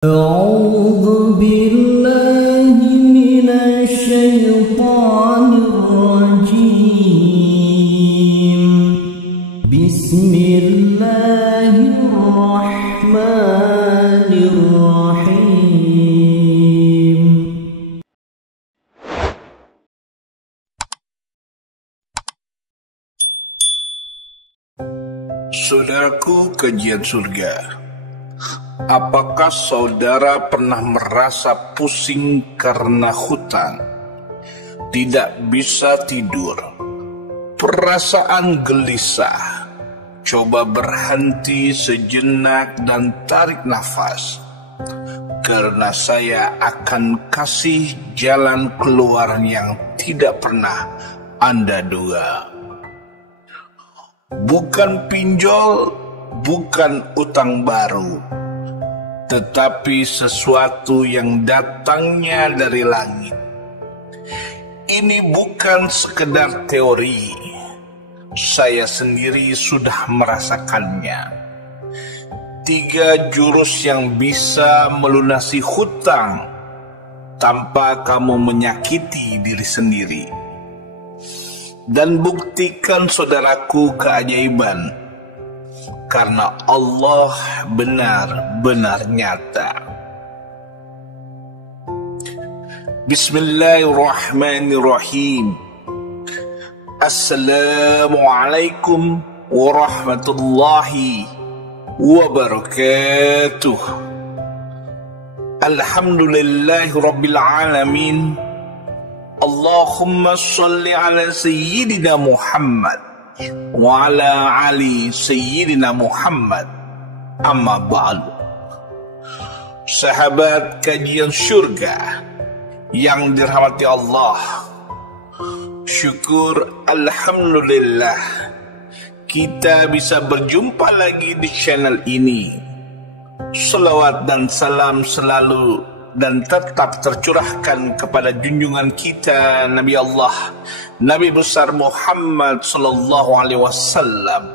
أعوذ بالله من الشيطان الرجيم بسم الله الرحمن الرحيم. Saudaraku kajian surga, apakah saudara pernah merasa pusing karena hutang? Tidak bisa tidur, perasaan gelisah. Coba berhenti sejenak dan tarik nafas, karena saya akan kasih jalan keluar yang tidak pernah Anda duga. Bukan pinjol, bukan utang baru, tetapi sesuatu yang datangnya dari langit. Ini bukan sekedar teori, saya sendiri sudah merasakannya. 3 jurus yang bisa melunasi hutang tanpa kamu menyakiti diri sendiri. Dan buktikan saudaraku keajaiban, karena Allah benar-benar nyata. Bismillahirrahmanirrahim. Assalamualaikum warahmatullahi wabarakatuh. Alhamdulillahi rabbil alamin. Allahumma salli ala sayyidina Muhammad wa ala ali sayyidina Muhammad. Amma ba'du. Sahabat kajian surga yang dirahmati Allah, syukur alhamdulillah kita bisa berjumpa lagi di channel ini. Salawat dan salam selalu dan tetap tercurahkan kepada junjungan kita Nabi Allah, Nabi besar Muhammad sallallahu alaihi wasallam.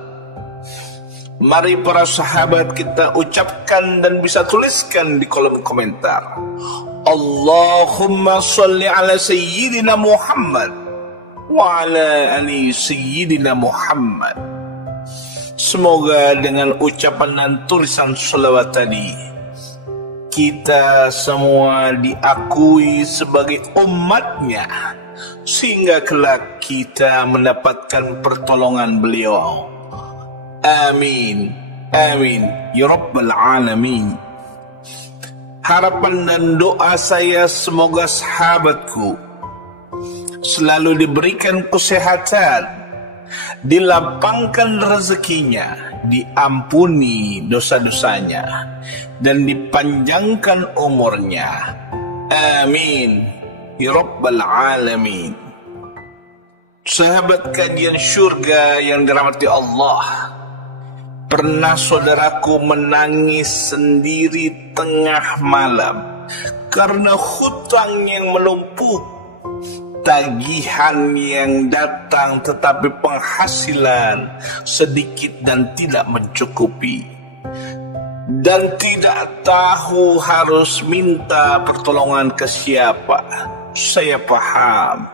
Mari para sahabat kita ucapkan dan bisa tuliskan di kolom komentar, Allahumma salli ala sayyidina Muhammad wa ala ali sayyidina Muhammad. Semoga dengan ucapan dan tulisan salawat tadi kita semua diakui sebagai umatnya, sehingga kelak kita mendapatkan pertolongan beliau. Amin, amin, ya rabbal alamin. Harapan dan doa saya semoga sahabatku selalu diberikan kesehatan, dilapangkan rezekinya, diampuni dosa-dosanya, dan dipanjangkan umurnya. Amin, ya rabbal alamin. Sahabat kajian surga yang dirahmati Allah, pernah saudaraku menangis sendiri tengah malam karena hutang yang menumpuk, tagihan yang datang tetapi penghasilan sedikit dan tidak mencukupi, dan tidak tahu harus minta pertolongan ke siapa. Saya paham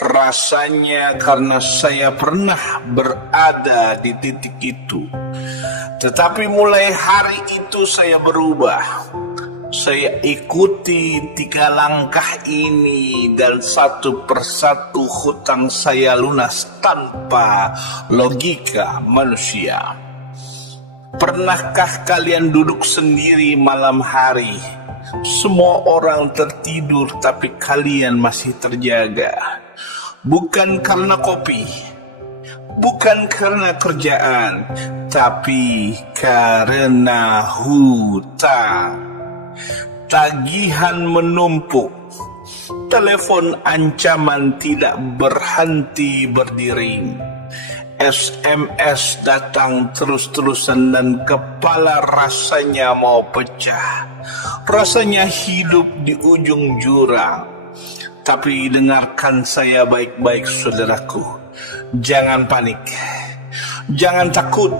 rasanya karena saya pernah berada di titik itu. Tetapi mulai hari itu saya berubah. Saya ikuti 3 langkah ini dan satu persatu hutang saya lunas tanpa logika manusia. Pernahkah kalian duduk sendiri malam hari? Semua orang tertidur tapi kalian masih terjaga. Bukan karena kopi, bukan karena kerjaan, tapi karena hutang. Tagihan menumpuk, telepon ancaman tidak berhenti berdering, SMS datang terus-terusan dan kepala rasanya mau pecah. Rasanya hidup di ujung jurang. Tapi dengarkan saya baik-baik saudaraku, jangan panik, jangan takut.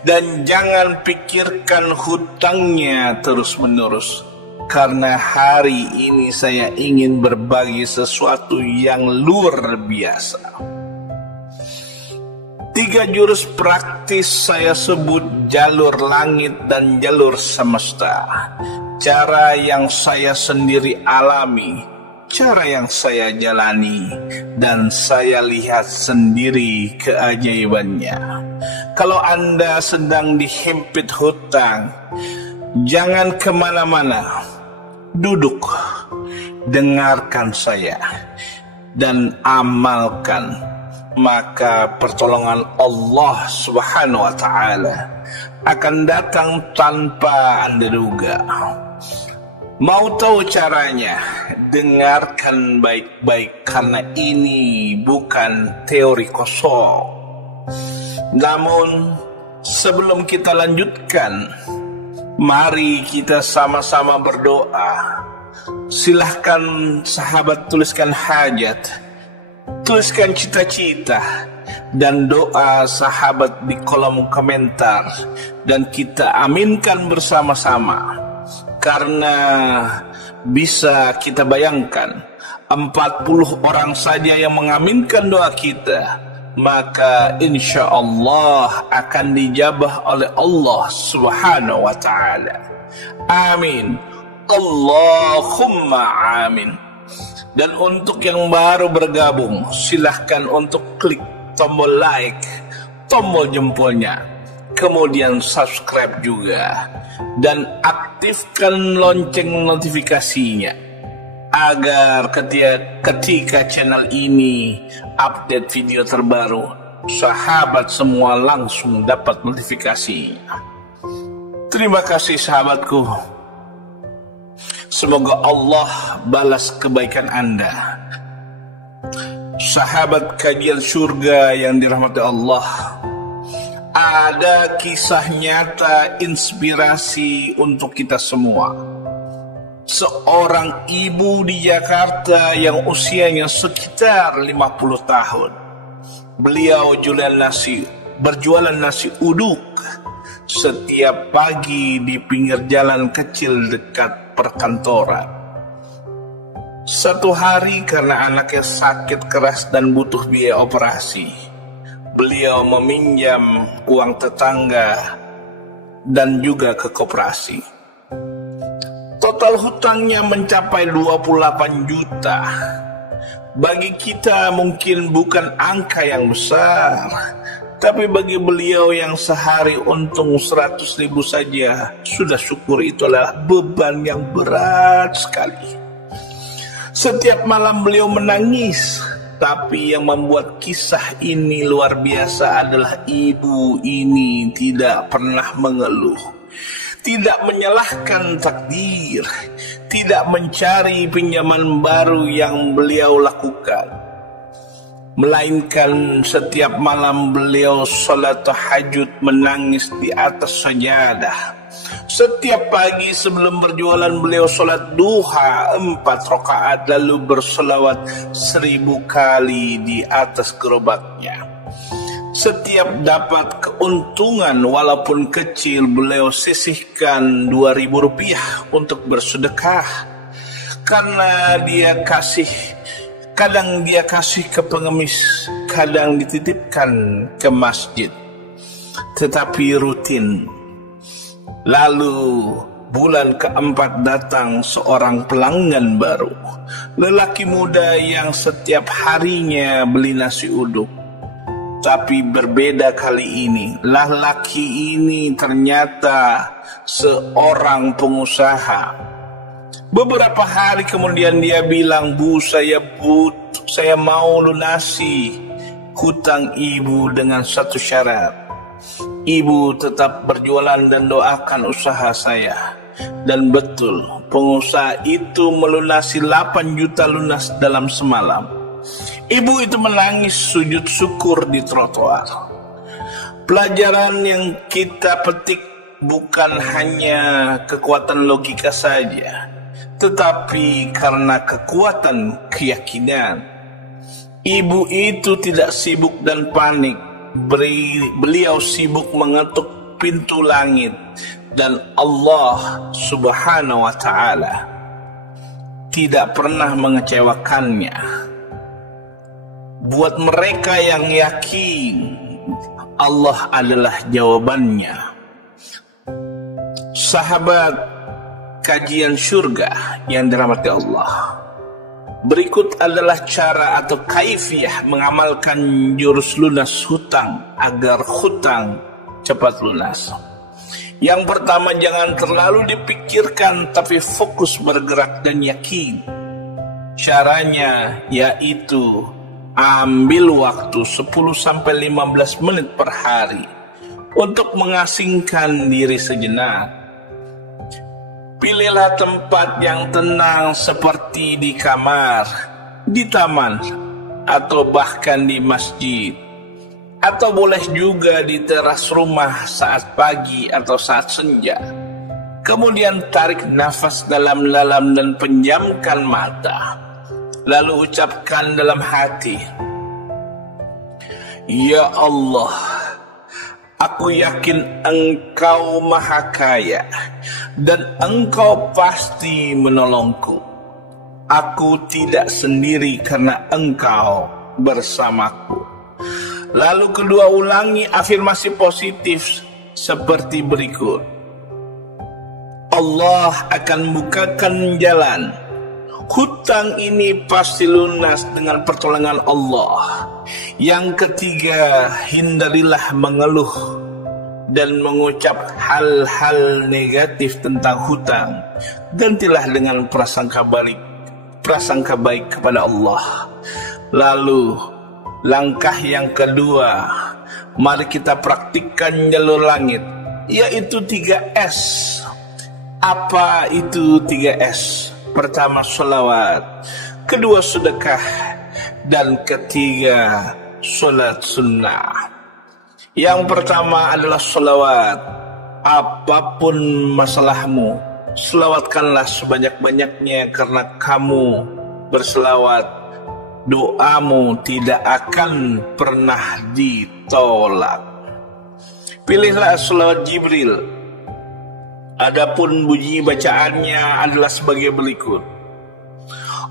Dan jangan pikirkan hutangnya terus-menerus, karena hari ini saya ingin berbagi sesuatu yang luar biasa. 3 jurus praktis saya sebut jalur langit dan jalur semesta. Cara yang saya sendiri alami, cara yang saya jalani, dan saya lihat sendiri keajaibannya. Kalau Anda sedang dihimpit hutang, jangan kemana-mana. Duduk, dengarkan saya, dan amalkan. Maka pertolongan Allah Subhanahu wa Ta'ala akan datang tanpa Anda duga. Mau tahu caranya? Dengarkan baik-baik, karena ini bukan teori kosong. Namun sebelum kita lanjutkan, mari kita sama-sama berdoa. Silahkan sahabat tuliskan hajat, tuliskan cita-cita dan doa sahabat di kolom komentar, dan kita aminkan bersama-sama. Karena bisa kita bayangkan 40 orang saja yang mengaminkan doa kita, maka insya Allah akan dijabah oleh Allah Subhanahu wa Ta'ala. Amin, Allahumma amin. Dan untuk yang baru bergabung, silahkan untuk klik tombol like, tombol jempolnya, kemudian subscribe juga, dan aktifkan lonceng notifikasinya, agar ketika channel ini update video terbaru, sahabat semua langsung dapat notifikasinya. Terima kasih sahabatku. Semoga Allah balas kebaikan Anda. Sahabat kajian surga yang dirahmati Allah, ada kisah nyata inspirasi untuk kita semua. Seorang ibu di Jakarta yang usianya sekitar 50 tahun. Beliau berjualan nasi uduk setiap pagi di pinggir jalan kecil dekat perkantoran. Satu hari karena anaknya sakit keras dan butuh biaya operasi, beliau meminjam uang tetangga dan juga ke koperasi. Total hutangnya mencapai 28 juta. Bagi kita mungkin bukan angka yang besar, tapi bagi beliau yang sehari untung 100.000 saja, sudah syukur itu adalah beban yang berat sekali. Setiap malam beliau menangis, tapi yang membuat kisah ini luar biasa adalah ibu ini tidak pernah mengeluh, tidak menyalahkan takdir, tidak mencari pinjaman baru yang beliau lakukan, melainkan setiap malam beliau salat tahajud menangis di atas sajadah. Setiap pagi sebelum berjualan beliau salat duha 4 rakaat, lalu berselawat 1000 kali di atas gerobaknya. Setiap dapat keuntungan walaupun kecil, beliau sisihkan 2.000 rupiah untuk bersedekah, karena kadang dia kasih ke pengemis, kadang dititipkan ke masjid, tetapi rutin. Lalu bulan keempat datang seorang pelanggan baru, lelaki muda yang setiap harinya beli nasi uduk. Tapi berbeda kali ini, lelaki ini ternyata seorang pengusaha. Beberapa hari kemudian dia bilang, "Bu, saya mau lunasi hutang ibu dengan satu syarat. Ibu tetap berjualan dan doakan usaha saya." Dan betul, pengusaha itu melunasi 8 juta lunas dalam semalam. Ibu itu menangis sujud syukur di trotoar. Pelajaran yang kita petik bukan hanya kekuatan logika saja, tetapi karena kekuatan keyakinan. Ibu itu tidak sibuk dan panik. Beliau sibuk mengetuk pintu langit dan Allah Subhanahu wa Ta'ala tidak pernah mengecewakannya. Buat mereka yang yakin Allah adalah jawabannya. Sahabat kajian surga yang dirahmati Allah, berikut adalah cara atau kaifiyah mengamalkan jurus lunas hutang agar hutang cepat lunas. Yang pertama, jangan terlalu dipikirkan tapi fokus bergerak dan yakin. Caranya yaitu ambil waktu 10-15 menit per hari untuk mengasingkan diri sejenak. Pilihlah tempat yang tenang seperti di kamar, di taman, atau bahkan di masjid. Atau boleh juga di teras rumah saat pagi atau saat senja. Kemudian tarik nafas dalam-dalam dan pejamkan mata. Lalu ucapkan dalam hati, "Ya Allah, aku yakin Engkau Maha Kaya dan Engkau pasti menolongku. Aku tidak sendiri karena Engkau bersamaku." Lalu kedua, ulangi afirmasi positif seperti berikut. Allah akan bukakan jalan. Hutang ini pasti lunas dengan pertolongan Allah. Yang ketiga, hindarilah mengeluh dan mengucap hal-hal negatif tentang hutang. Gantilah dengan prasangka baik kepada Allah. Lalu langkah yang kedua, mari kita praktikkan jalur langit, yaitu 3S. Apa itu 3S? Pertama, sholawat. Kedua, sedekah. Dan ketiga, sholat sunnah. Yang pertama adalah sholawat. Apapun masalahmu, selawatkanlah sebanyak-banyaknya, karena kamu berselawat, doamu tidak akan pernah ditolak. Pilihlah sholawat Jibril. Adapun bunyi bacaannya adalah sebagai berikut.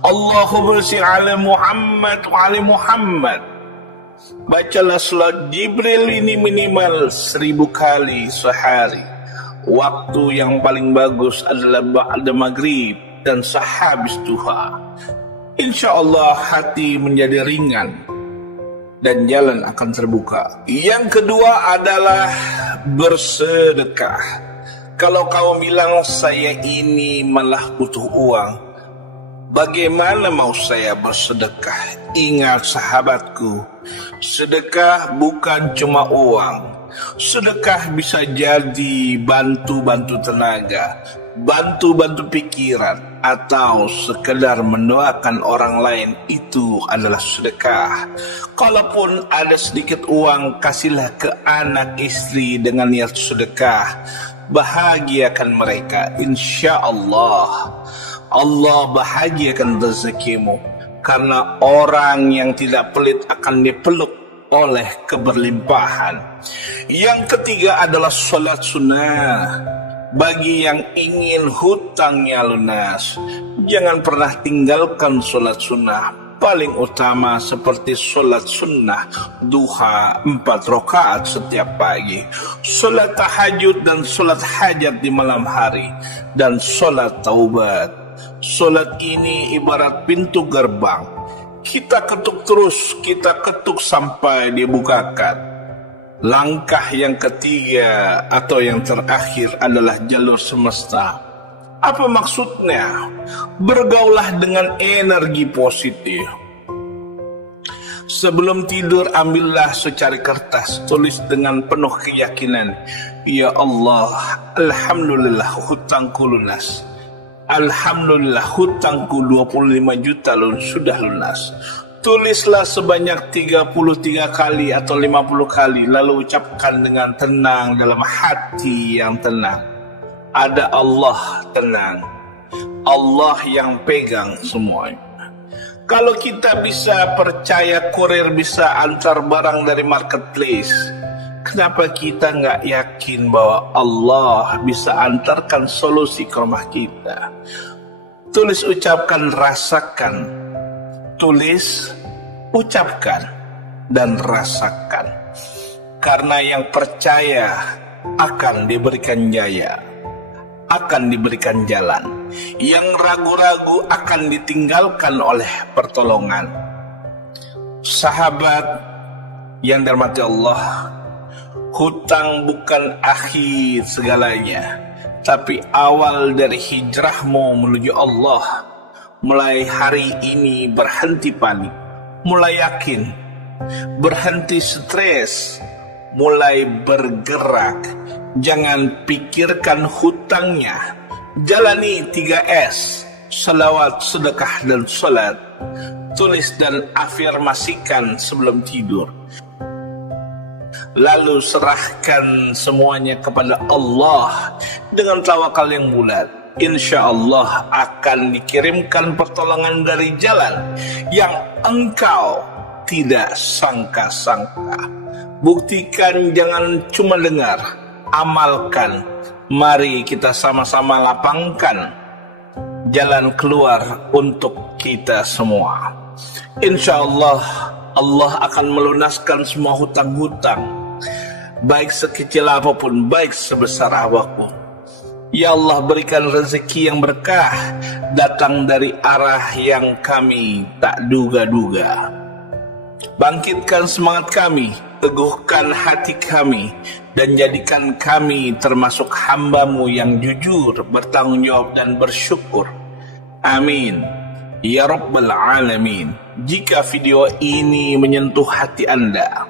Allahumma shalli ala Muhammad wa ali Muhammad. Bacalah sholawat Jibril ini minimal 1000 kali sehari. Waktu yang paling bagus adalah ba'da maghrib dan sehabis duha. Insya Allah hati menjadi ringan dan jalan akan terbuka. Yang kedua adalah bersedekah. Kalau kau bilang saya ini malah butuh uang, bagaimana mau saya bersedekah? Ingat sahabatku, sedekah bukan cuma uang. Sedekah bisa jadi bantu-bantu tenaga, bantu-bantu pikiran, atau sekedar mendoakan orang lain. Itu adalah sedekah. Kalaupun ada sedikit uang, kasihlah ke anak istri dengan niat sedekah. Bahagiakan mereka, insya Allah. Allah bahagiakan rezekimu, karena orang yang tidak pelit akan dipeluk oleh keberlimpahan. Yang ketiga adalah sholat sunnah. Bagi yang ingin hutangnya lunas, jangan pernah tinggalkan sholat sunnah. Paling utama seperti sholat sunnah duha 4 rakaat setiap pagi, sholat tahajud dan sholat hajat di malam hari, dan sholat taubat. Sholat ini ibarat pintu gerbang. Kita ketuk terus, kita ketuk sampai dibukakan. Langkah yang ketiga atau yang terakhir adalah jalur semesta. Apa maksudnya? Bergaulah dengan energi positif. Sebelum tidur, ambillah secari kertas, tulis dengan penuh keyakinan, Ya Allah, alhamdulillah hutangku lunas. Alhamdulillah hutangku 25 juta sudah lunas. Tulislah sebanyak 33 kali atau 50 kali, lalu ucapkan dengan tenang dalam hati yang tenang. Ada Allah tenang, Allah yang pegang semuanya. Kalau kita bisa percaya kurir bisa antar barang dari marketplace, Kenapa kita nggak yakin bahwa Allah bisa antarkan solusi ke rumah kita? Tulis, ucapkan, rasakan. Tulis, ucapkan, dan rasakan. Karena yang percaya akan diberikan jaya, akan diberikan jalan. Yang ragu-ragu akan ditinggalkan oleh pertolongan. Sahabat yang dirahmati Allah, hutang bukan akhir segalanya, tapi awal dari hijrahmu menuju Allah. Mulai hari ini berhenti panik, mulai yakin, berhenti stres, mulai bergerak. Jangan pikirkan hutangnya. Jalani 3S, salawat, sedekah, dan salat. Tulis dan afirmasikan sebelum tidur. Lalu serahkan semuanya kepada Allah dengan tawakal yang bulat. Insya Allah akan dikirimkan pertolongan dari jalan yang engkau tidak sangka-sangka. Buktikan, jangan cuma dengar, amalkan. Mari kita sama-sama lapangkan jalan keluar untuk kita semua. Insya Allah, Allah akan melunaskan semua hutang-hutang, baik sekecil apapun, baik sebesar apapun. Ya Allah, berikan rezeki yang berkah, datang dari arah yang kami tak duga-duga. Bangkitkan semangat kami, teguhkan hati kami, dan jadikan kami termasuk hamba-Mu yang jujur, bertanggung jawab, dan bersyukur. Amin ya Rabbal Alamin. Jika video ini menyentuh hati Anda,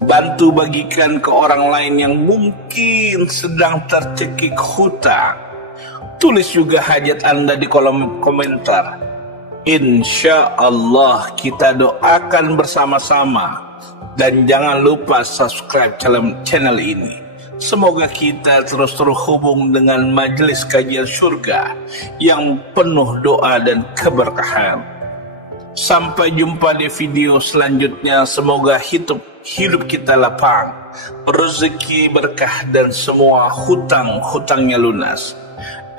bantu bagikan ke orang lain yang mungkin sedang tercekik hutang. Tulis juga hajat Anda di kolom komentar. Insya Allah kita doakan bersama-sama. Dan jangan lupa subscribe channel ini. Semoga kita terus terhubung dengan majelis kajian surga yang penuh doa dan keberkahan. Sampai jumpa di video selanjutnya. Semoga hidup kita lapang, rezeki berkah, dan semua hutang-hutangnya lunas.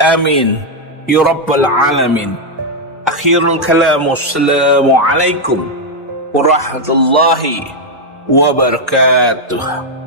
Amin ya Rabbal Alamin. Akhirul kalam, assalamualaikum warahmatullahi wabarakatuh.